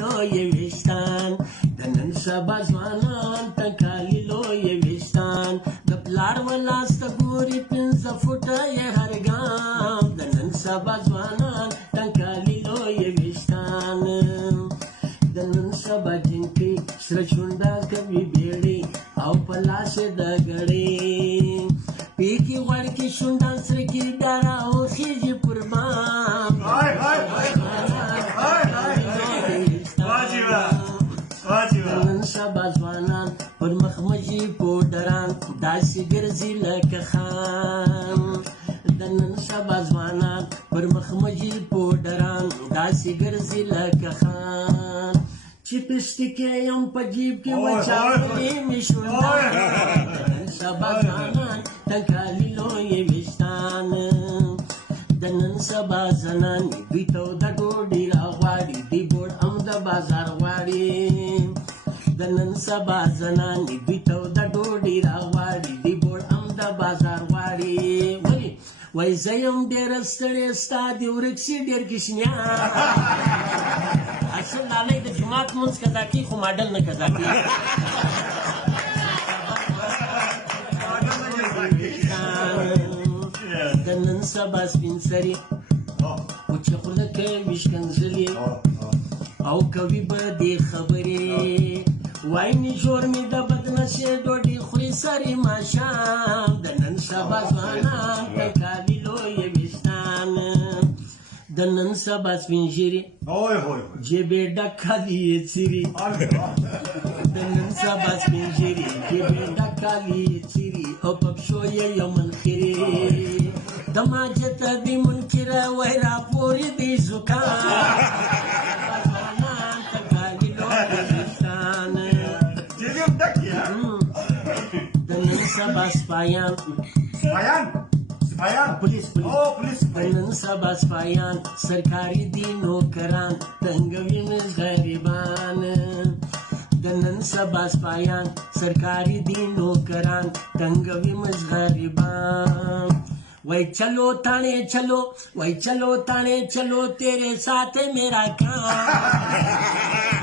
لوی ویشتان د نن سبا ځوانان ټکالي لوی ویشتان د پلار ولاسته ګوري پنځه فوټه یې هر ګام د نن سبا ځوانان ټکالي لوی ویشتان د نن سبا جنکۍ سره شونډه کوي بیړې او په لاس یې د ګړې پیکي غوړ کې شونډه سره کې بیا راوخیږي پر بام نن سبا ځوانان پر مخ مجي پوډران داسې ګرځي لکه خان د نن سبا ځوانان پر مخ مجي پوډران داسې ګرځي لکه خان چې پسټکې یم په جیب کې وچاولې مې شونډه د نن سبا ځوانان ټکالي لوی ویشتان د نن سبا زنانې دوی توده ډوډۍ راغواړي دوی بوډ هم د بازار غواړي د نن سبا زنانې دوی توده ډوډۍ راغواړي دوی بوډ هم د بازار غواړي ولې وایي زه یم ډېره ستړې ستا دې ورک شي ډېر کشمیان اصل لالی د جومات لمونځ قضا کوي خو ماډل نه قضا کوي د نن سبا سپین سرې وچه خوله کوي ښکنځلې او کوي بدې خبرې وایي نژور مې د بد نشې ډوډۍ خوري سرې ماښام د نن سبا ځوانان ټکالي لوی ویشتان د نن سبا سپین ږیرې جیبې ډکالي یې څیري د نن سبا سپین ږیرې جیبې ډکالي یې څیري او په پښو یې یو منخرې د ماجته دې منکره وای راپورې دې زکام ځوانان ټکالي لوی ویشتان د نن سبا سپایان پولیس د نن سبا سپایان سرکاري دي نوکران تنګوي مې غریبان د نن سبا سپایان سرکاري دي نوکران تنګوي مې غریبان وای چلو تانے چلو وای چلو تانے چلو تیرے ساتھ میرا کام